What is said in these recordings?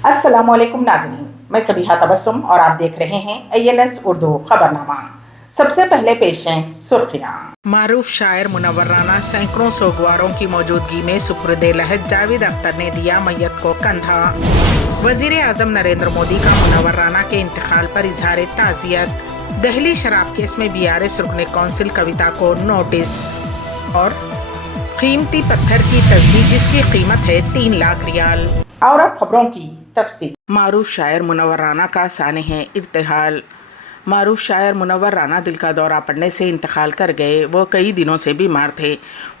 अस्सलामुअलैकुम नाज़रीन, मैं सबीहा तबस्सुम और आप देख रहे हैं ANS उर्दू खबरनामा। सबसे पहले पेश हैं सुर्खियां। मारूफ शायर मुनव्वर राना सैकड़ों सोगवारों की मौजूदगी में सुपुर्दे लहद जावेद अख्तर ने दिया मैयत को कंधा। वजीर आजम नरेंद्र मोदी का मुनव्वर राना के इंतकाल पर इजहार ताज़ियत। दहली शराब केस में BRS रुकने कौंसिल कविता को नोटिस। और कीमती पत्थर की तस्बीह जिसकी कीमत है 3 लाख रियाल। और अब खबरों की तफसील। मारूफ शायर मुनव्वर राना का सानह इर्तिहाल। मारूफ शायर मुनव्वर राना दिल का दौरा पड़ने से इंतकाल कर गए। वो कई दिनों से बीमार थे।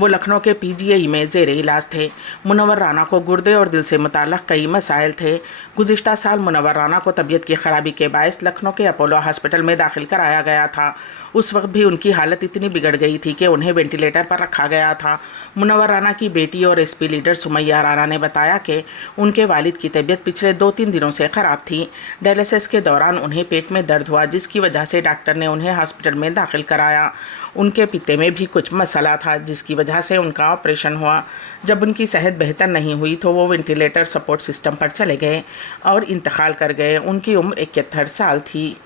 वो लखनऊ के PGI में ज़ेर इलाज थे। मुनव्वर राना को गुर्दे और दिल से मुताल्लिक़ कई मसाइल थे। गुज़िश्ता साल मुनव्वर राना को तबीयत की ख़राबी के बायस लखनऊ के अपोलो हॉस्पिटल में दाखिल कराया गया था। उस वक्त भी उनकी हालत इतनी बिगड़ गई थी कि उन्हें वेंटिलेटर पर रखा गया था। मुनव्वर राना की बेटी और SP लीडर सुमैया राना ने बताया कि उनके वालिद की तबीयत पिछले 2-3 दिनों से ख़राब थी। डायलिसिस के दौरान उन्हें पेट में दर्द हुआ, जिसकी वजह से डॉक्टर ने उन्हें हॉस्पिटल में दाखिल कराया। उनके पित्ते में भी कुछ मसला था, जिसकी वजह से उनका ऑपरेशन हुआ। जब उनकी सेहत बेहतर नहीं हुई तो वो वेंटिलेटर सपोर्ट सिस्टम पर चले गए और इंतकाल कर गए। उनकी उम्र 71 साल थी।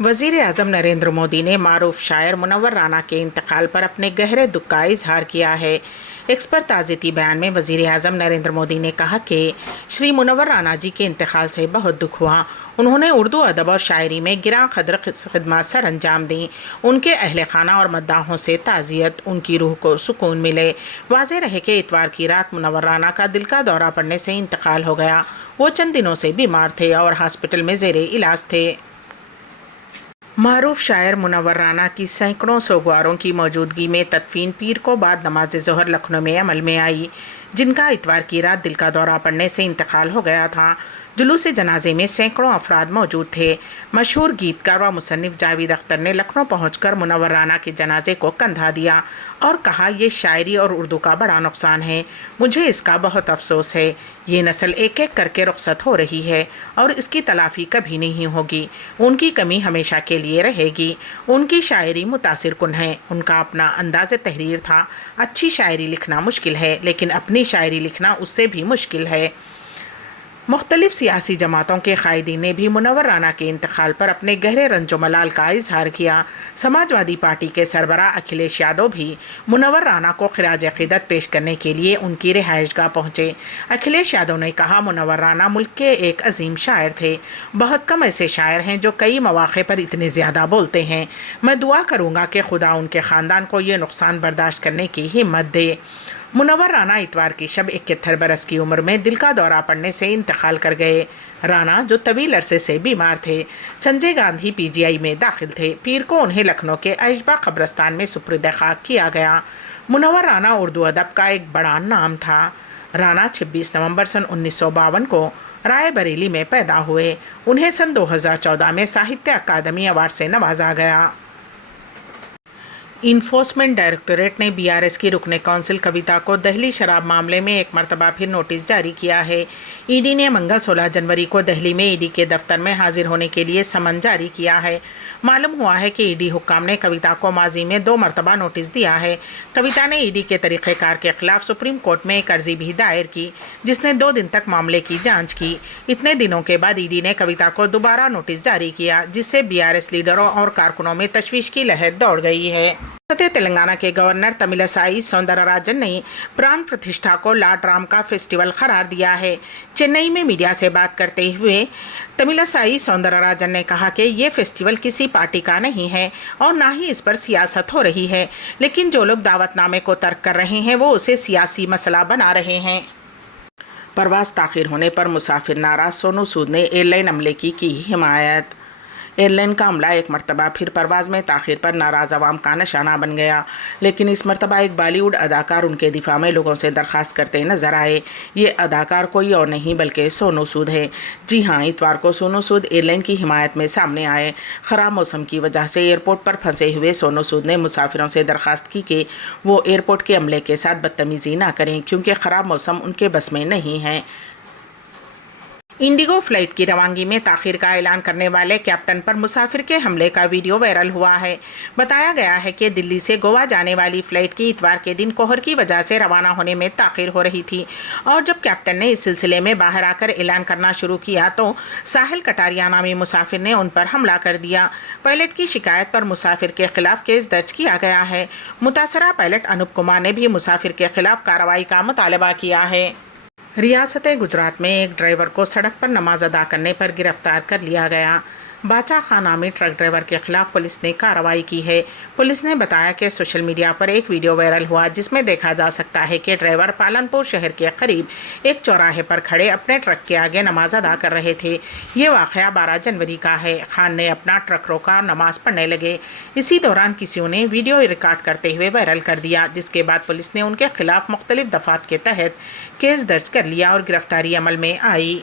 वज़ीर आज़म नरेंद्र मोदी ने मारूफ शायर मुनव्वर राना के इंतकाल पर अपने गहरे दुख का इजहार किया है। एक्स पर ताज़ियती बयान में वज़ीर आज़म नरेंद्र मोदी ने कहा कि श्री मुनव्वर राना जी के इंतकाल से बहुत दुख हुआ। उन्होंने उर्दू अदब और शायरी में गिरां क़द्र खिदमत सर अंजाम दी। उनके अहल खाना और मद्दाहों से ताज़ियत, उनकी रूह को सुकून मिले। वाज़ेह रहे कि इतवार की रात मुनव्वर राना का दिल का दौरा पड़ने से इंतकाल हो गया। वो चंद दिनों से बीमार थे और हॉस्पिटल में ज़ेर इलाज थे। मारूफ शायर मुनव्वर राना की सैकड़ों सोगवारों की मौजूदगी में तदफीन पीर को बाद नमाज ज़ोहर लखनऊ में अमल में आई, जिनका इतवार की रात दिल का दौरा पड़ने से इंतकाल हो गया था। जुलूस जनाजे में सैकड़ों अफराद मौजूद थे। मशहूर गीतकार व मुसन्निफ़ जावेद अख्तर ने लखनऊ पहुंचकर मुनव्वर राना के जनाजे को कंधा दिया और कहा, ये शायरी और उर्दू का बड़ा नुकसान है। मुझे इसका बहुत अफसोस है। ये नस्ल एक एक करके रुखसत हो रही है और इसकी तलाफ़ी कभी नहीं होगी। उनकी कमी हमेशा के लिए रहेगी। उनकी शायरी मुतासिर कुन है। उनका अपना अंदाज़ तहरीर था। अच्छी शायरी लिखना मुश्किल है, लेकिन अपनी शायरी लिखना उससे भी मुश्किल है। मुख्तलिफ सियासी जमातों के कायदीन ने भी मुनव्वर राना के इंतकाल पर अपने गहरे रंजो मलाल का इजहार किया। समाजवादी पार्टी के सरबराह अखिलेश यादव भी मुनव्वर राना को खिराज अक़ीदत पेश करने के लिए उनकी रिहाइशगाह पहुँचे। अखिलेश यादव ने कहा, मुनव्वर राना मुल्क के एक अजीम शायर थे। बहुत कम ऐसे शायर हैं जो कई मौक़े पर इतने ज़्यादा बोलते हैं। मैं दुआ करूँगा कि खुदा उनके ख़ानदान को ये नुकसान बर्दाश्त करने की हिम्मत दे। मुनव्वर राना इतवार की शब 71 बरस की उम्र में दिल का दौरा पड़ने से इंतकाल कर गए। राना, जो तवील अरसे से बीमार थे, संजय गांधी PGI में दाखिल थे। पीर को उन्हें लखनऊ के ऐशबाग कब्रस्तान में सुपुर्द खाक किया गया। मुनव्वर राना उर्दू अदब का एक बड़ा नाम था। राना 26 नवंबर सन 1952 को रायबरेली में पैदा हुए। उन्हें सन 2014 में साहित्य अकादमी अवार्ड से नवाजा गया। इन्फोर्समेंट डायरेक्टोरेट ने BRS की रुकने कौंसिल कविता को दहली शराब मामले में एक मरतबा फिर नोटिस जारी किया है। ED ने मंगल 16 जनवरी को दहली में ED के दफ्तर में हाजिर होने के लिए समन जारी किया है। मालूम हुआ है कि ED हुक्काम ने कविता को माजी में 2 मरतबा नोटिस दिया है। कविता ने ED के तरीक़ेकार के ख़िलाफ़ सुप्रीम कोर्ट में एक अर्ज़ी भी दायर की, जिसने 2 दिन तक मामले की जाँच की। इतने दिनों के बाद ED ने कविता को दोबारा नोटिस जारी किया, जिससे BRS लीडरों और कारकुनों में तशवीश की लहर दौड़ गई है। तेलंगाना के गवर्नर तमिलसाई सौंदरराजन ने प्राण प्रतिष्ठा को लाड राम का फेस्टिवल करार दिया है। चेन्नई में मीडिया से बात करते हुए तमिलसाई सौंदरराजन ने कहा कि ये फेस्टिवल किसी पार्टी का नहीं है और ना ही इस पर सियासत हो रही है, लेकिन जो लोग दावतनामे को तर्क कर रहे हैं वो उसे सियासी मसला बना रहे हैं। परवाज़ ताख़िर होने पर मुसाफिर नाराज़, सोनू सूद ने एयरलाइन अमले की हिमायत। एयरलाइन का अमला एक मरतबा फिर परवाज़ में ताख़िर पर नाराज़ अवाम का निशाना बन गया, लेकिन इस मरतबा एक बॉलीवुड अदाकार उनके दिफा में लोगों से दरख्वास्त करते नजर आए। ये अदाकार कोई और नहीं बल्कि सोनू सूद है। जी हाँ, इतवार को सोनू सूद एयरलाइन की हिमायत में सामने आए। ख़राब मौसम की वजह से एयरपोर्ट पर फंसे हुए सोनू सूद ने मुसाफिरों से दरख्वास्त की कि वो एयरपोर्ट के अमले के साथ बदतमीज़ी ना करें, क्योंकि ख़राब मौसम उनके बस में नहीं है। इंडिगो फ्लाइट की रवानगी में ताखिर का ऐलान करने वाले कैप्टन पर मुसाफिर के हमले का वीडियो वायरल हुआ है। बताया गया है कि दिल्ली से गोवा जाने वाली फ्लाइट की इतवार के दिन कोहर की वजह से रवाना होने में ताखिर हो रही थी और जब कैप्टन ने इस सिलसिले में बाहर आकर ऐलान करना शुरू किया तो साहिल कटारिया नामी मुसाफिर ने उन पर हमला कर दिया। पायलट की शिकायत पर मुसाफिर के खिलाफ केस दर्ज किया गया है। मुतासरा पायलट अनूप कुमार ने भी मुसाफिर के खिलाफ कार्रवाई का मुतालबा किया है। रियासत गुजरात में एक ड्राइवर को सड़क पर नमाज अदा करने पर गिरफ्तार कर लिया गया। बाचा खान नामी ट्रक ड्राइवर के खिलाफ पुलिस ने कार्रवाई की है। पुलिस ने बताया कि सोशल मीडिया पर एक वीडियो वायरल हुआ जिसमें देखा जा सकता है कि ड्राइवर पालनपुर शहर के करीब एक चौराहे पर खड़े अपने ट्रक के आगे नमाज अदा कर रहे थे। ये वाक़या 12 जनवरी का है। खान ने अपना ट्रक रोका और नमाज पढ़ने लगे। इसी दौरान किसी ने वीडियो रिकॉर्ड करते हुए वायरल कर दिया, जिसके बाद पुलिस ने उनके खिलाफ मुख्तलिफ दफ़ात के तहत केस दर्ज कर लिया और गिरफ्तारी अमल में आई।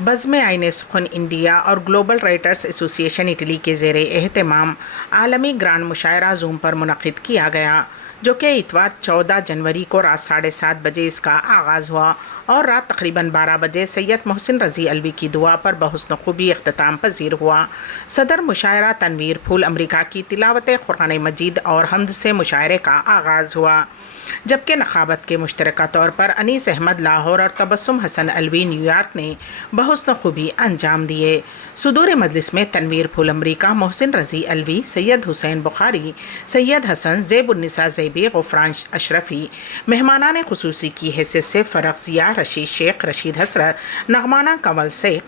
बज़्म आईन सुख़न इंडिया और ग्लोबल राइटर्स एसोसिएशन इटली के ज़ेरे एहतमाम आलमी ग्रांड मुशायरा ज़ूम पर मुनक़िद किया गया, जो कि इतवार 14 जनवरी को रात 7:30 बजे इसका आगाज़ हुआ और रात तकरीबन 12 बजे सैयद मोहसिन रज़ी अलवी की दुआ पर बहुस्न खूबी इख्तिताम पज़ीर हुआ। सदर मुशायरा तनवीर फूल अमरीका की तिलावत कुरान मजीद और हम्द से मुशायरे का आगाज़ हुआ, जबकि नखाबत के मुश्तरका तौर पर अनीस अहमद लाहौर और तबस्सुम हसन अलवी न्यूयॉर्क ने बहुस्न खूबी अंजाम दिए। सुदूर मजलिस में तनवीर फूल अमरीका, मोहसिन रज़ी अलवी, सैयद हुसैन बुखारी, सैयद हसन, ज़ेबुन्निसा ज़ैबी, ग़ुफ़रान अशरफ़ी, मेहमानान ख़ुसूसी की हैसियत से फ़रख ज़िया, रशीद शेख, रशीद हसरत, नगमाना कंवल शेख,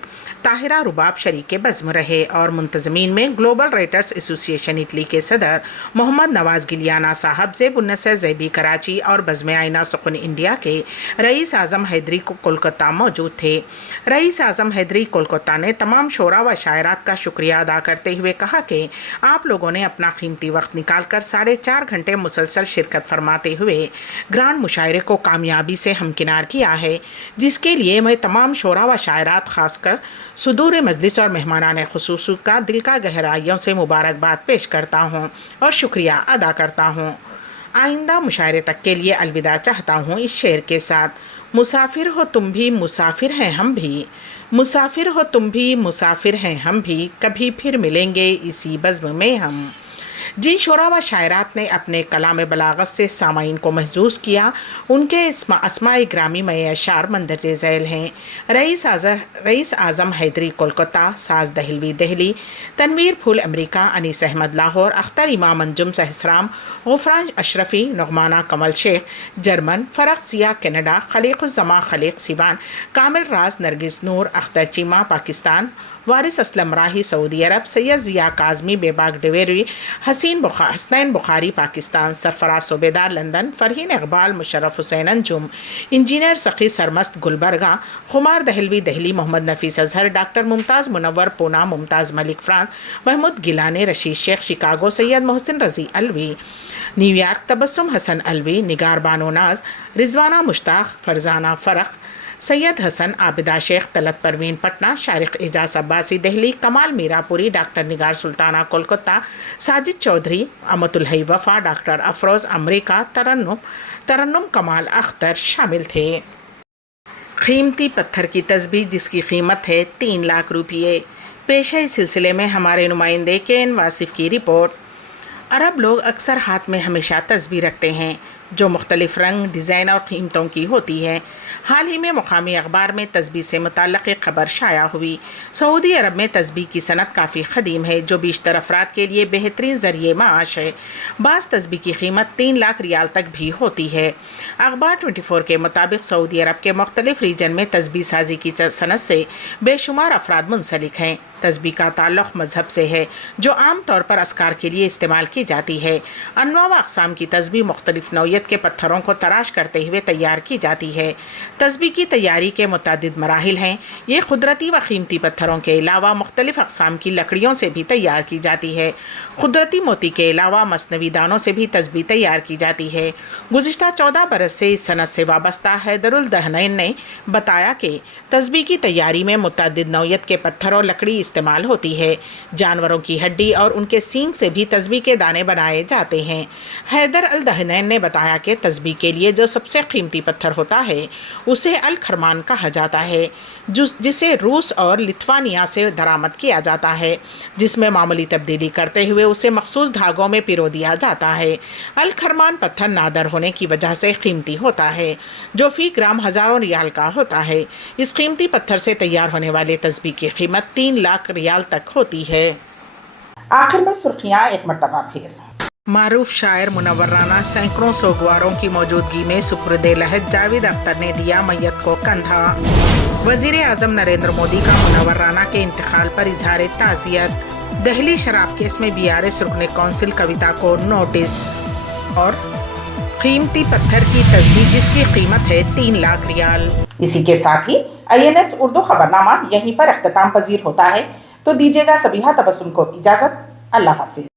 ताहिरा रुबाब शरीक बज़्म रहे और मुंतज़मीन में ग्लोबल राइटर्स एसोसिएशन इटली के सदर मोहम्मद नवाज़ गिलियाना साहब, ज़ेबुन्निसा ज़ैबी कराची और बज़्म आईन सुख़न इंडिया के रईस आज़म हैदरी को कोलकाता मौजूद थे। रईस आज़म हैदरी कोलकाता ने तमाम शोरा व शायरात का शुक्रिया अदा करते हुए कहा कि आप लोगों ने अपना कीमती वक्त निकाल कर 4.5 घंटे मुसलसल शिरकत फरमाते हुए ग्रांड मुशायरे को कामयाबी से हमकिनार किया है, जिसके लिए मैं तमाम शोरा व शायरात खासकर सुदूर मजलिस और मेहमानान ख़ुसूसी का दिल का गहराइयों से मुबारकबाद पेश करता हूँ और शुक्रिया अदा करता हूँ। आइंदा मुशायरे तक के लिए अलविदा चाहता हूँ इस शेर के साथ। मुसाफिर हो तुम भी, मुसाफिर हैं हम भी, मुसाफिर हो तुम भी, मुसाफिर हैं हम भी, कभी फिर मिलेंगे इसी बज़्म में हम। जिन शोरा व शायरात ने अपने कलाम बलागत से सामाइन को महजूज़ किया, उनके अस्माए ग्रामी में अशार मंदरजे ज़ैल हैं। रईस आज़म हैदरी कोलकाता, साज दहलवी दिल्ली, तनवीर फूल अमरीका, अनीस अहमद लाहौर, अख्तर इमाम अंजुम सहसराम, ग़ुफ़रान अशरफ़ी, नुग़माना Kamal Sheikh German, Farukh Zia Canada, Khaliquzzama Khaliq Siwan, Kamil Raj Nargis Noor, Akhtar Cheema Pakistan, Waris Aslam Rahi Saudi Arab, Syed Zia Kazmi Bebak डिवेरी, Hasnain Bukhari Pakistan, Sarfaraz Subedar London, Farheen Iqbal, Musharraf Hussain Anjum, engineer Sakhi Sarmast Gulbarga, Khumar Dehlavi Delhi, Mohammad Nafees Azhar, doctor Mumtaz Munawwar Poona, Mumtaz Malik France, Mahmood Gilani, Rashid Sheikh Chicago, Syed Mohsin रज़ी अलवी न्यूयॉर्क, तबस्सुम हसन अलवी, निगार बानो नाज, रिजवाना मुश्ताक, फरजाना फ़रख, सैयद हसन, आबिदा शेख, तलत परवीन पटना, शारिक एजाज अब्बासी दिल्ली, कमाल मीरापुरी, डॉक्टर निगार सुल्ताना कोलकाता, साजिद चौधरी, अमतुल हई वफ़ा, डॉक्टर अफरोज़ अमरीका, तरन्नुम कमाल अख्तर शामिल थे। कीमती पत्थर की तस्बीह जिसकी कीमत है 3 लाख रुपये। पेश है इस सिलसिले में हमारे नुमाइंदे केन वासिफ़ की रिपोर्ट। अरब लोग अक्सर हाथ में हमेशा तस्बीह रखते हैं जो मुख्तलिफ़ रंग, डिज़ाइन और कीमतों की होती है। हाल ही में मुकामी अखबार में तस्बीह से मुताल्लिक़ एक ख़बर शाया हुई। सऊदी अरब में तस्बीह की सनत काफ़ी क़दीम है, जो बेशतर अफराद के लिए बेहतरीन ज़रिए माश है। बाज़ तस्बीह की कीमत 3 लाख रियाल तक भी होती है। अखबार 24 के मुताबिक सऊदी अरब के मुख्तलिफ़ रीजन में तस्बीह साजी की सनत से बेशुमार अफराद मुंसलिक हैं। तस्बीह का ताल्लुक़ मज़हब से है, जो आम तौर पर अस्कार के लिए इस्तेमाल की जाती है। अनवा व अक़साम की तस्बीह मुख्तलिफ़ नौइयत के पत्थरों को तराश करते हुए तैयार की जाती है। तस्बीह की तैयारी के मुतअद्दिद मराहिल हैं। ये कुदरती व कीमती पत्थरों के अलावा मुख्तलिफ़ अक़साम की लकड़ियों से भी तैयार की जाती है। कुदरती मोती के अलावा मसनवी दानों से भी तस्बीह तैयार की जाती है। गुज़िश्ता 14 बरस से इस सनत से वाबस्ता हैदरुल दहनैन ने बताया कि तस्बीह की तैयारी में मुतअद्दिद नौइयत के पत्थर और लकड़ी استعمال ہوتی ہے۔ جانوروں کی ہڈی اور ان کے سینگ سے بھی تسبیح کے دانے بنائے جاتے ہیں۔ حیدر الدہنین نے بتایا کہ تسبیح کے لیے جو سب سے قیمتی پتھر ہوتا ہے اسے الخرمان کہا جاتا ہے، جسے روس اور لتھوانیا سے درآمد کیا جاتا ہے، جس میں معمولی تبدیلی کرتے ہوئے اسے مخصوص دھاگوں میں پیرو دیا جاتا ہے۔ الخرمان پتھر نادر ہونے کی وجہ سے قیمتی ہوتا ہے، جو فی گرام ہزاروں ریال کا ہوتا ہے۔ اس قیمتی پتھر سے تیار ہونے والے تسبیح کی قیمت 3 لاکھ ریال تک ہوتی ہے۔ آخر میں سرخیاں ایک مرتبہ پھر۔ معروف شاعر منور رانا سینکڑوں سوگواروں کی موجودگی میں سپرد لحد جاوید اختر نے دیا میت کو کندھا۔ وزیر اعظم نریندر مودی کا منور رانا کے انتقال پر اظہار تعزیت۔ دہلی شراب کیس میں BRS رکن کونسل کویتا کو نوٹس۔ اور قیمتی پتھر کی تسبیح جس کی قیمت ہے 3 لاکھ ریال۔ اسی کے ساتھ ہی INS اردو خبرنامہ یہیں پر اختتام پذیر ہوتا ہے، تو دیجیے گا سبیحہ تبسم کو اجازت۔ اللہ حافظ۔